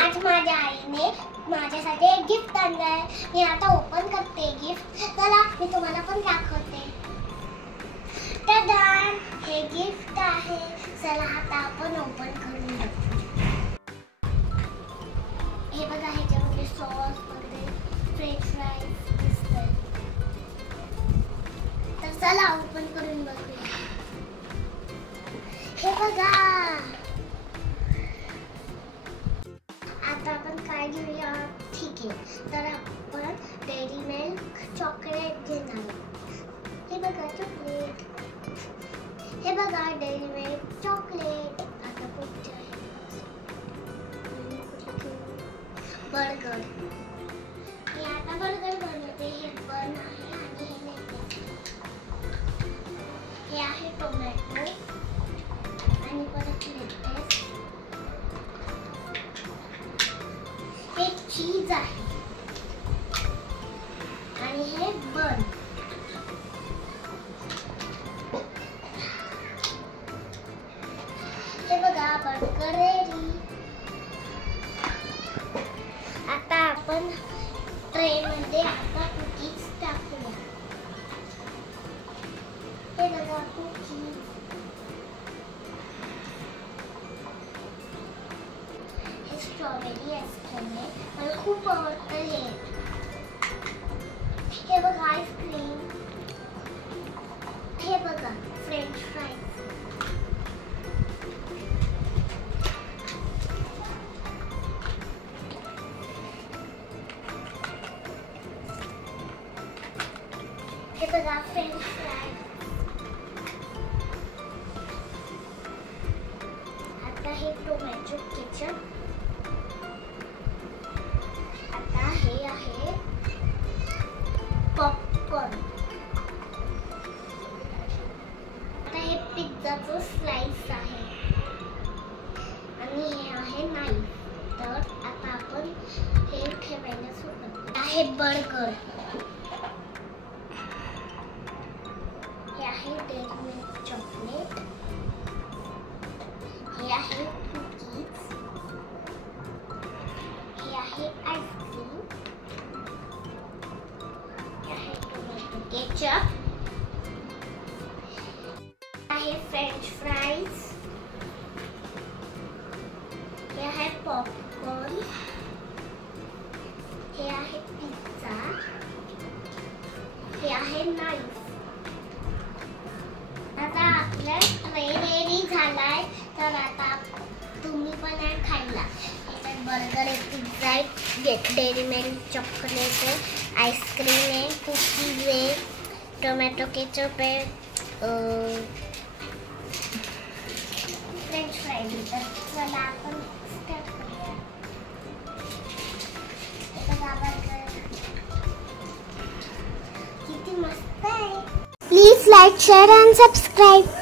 आज माझ्या आईने माझ्यासाठी एक गिफ्ट आणलंय. मी आता ओपन करते गिफ्ट. चला मी तुम्हाला पण दाखवते. टडान, हे गिफ्ट आहे. चला आता आपण ओपन करून बघू. हे बघा, ह्याच्यामध्ये सॉस वगैरे फ्रेंच फ्राईज दिसतंय. तर चला ओपन करून बघूया. हे बघा, आता आपण काय घेऊया? ठीक आहे, तर आपण डेअरी मिल्क चॉकलेट घेणार. हे बघा चॉकलेट. हे बघा डेअरी मिल्क चॉकलेट. आता कुठे आहे? बर्गर. हे आता बर्गर बनवते. हे बन आहे आणि हे नाही. हे आहे टोमॅटो आणि परत लेटेस. हे चीज आहे आणि हे बन. हे बघा बर्गर रेडी. आता आपण ट्रे मध्ये आता कुकीज टाकूया. हे बघा कुकीज. हे स्ट्रॉबेरी आईस्क्रीम आहे. मला खूप आवडतं हे. हे बघा आईस्क्रीम. हे बघा फ्रेंच फ्राईज. हे बघा फ्रेंच फ्राईज. आता हे टोमॅटो केचप. आता हे आहे पॉपकॉर्न. आता हे पिझ्झाचं स्लाइस आहे आणि हे आहे नाईफ. तर आता आपण हे ठेवायला सुरुवात. आहे बर्गर. हे आहे डेअरी मिल्क चॉकलेट. हे आहे कुकीज. हे आहे आईस्क्रीम. हे आहे टोमॅटो केचप. हे फ्रेंच फ्राईज. हे आहे पॉपकॉर्न. हे आहे पिझ्झा. हे आहे नाईफ. आता आपला ट्रे रेडी झालाय. तर आता तुम्ही पण खायला. याच्यात बर्गर आहे, पिझ्झा आहे, डेअरी मिल्क चॉकलेट आहे, आईस्क्रीम आहे, कुकीज आहे, टोमॅटो केचप आहे, फ्रेंच फ्राईज. तर चला आपण स्टार्ट करूया. बर्गर किती मस्त आहे. Please like, share and subscribe.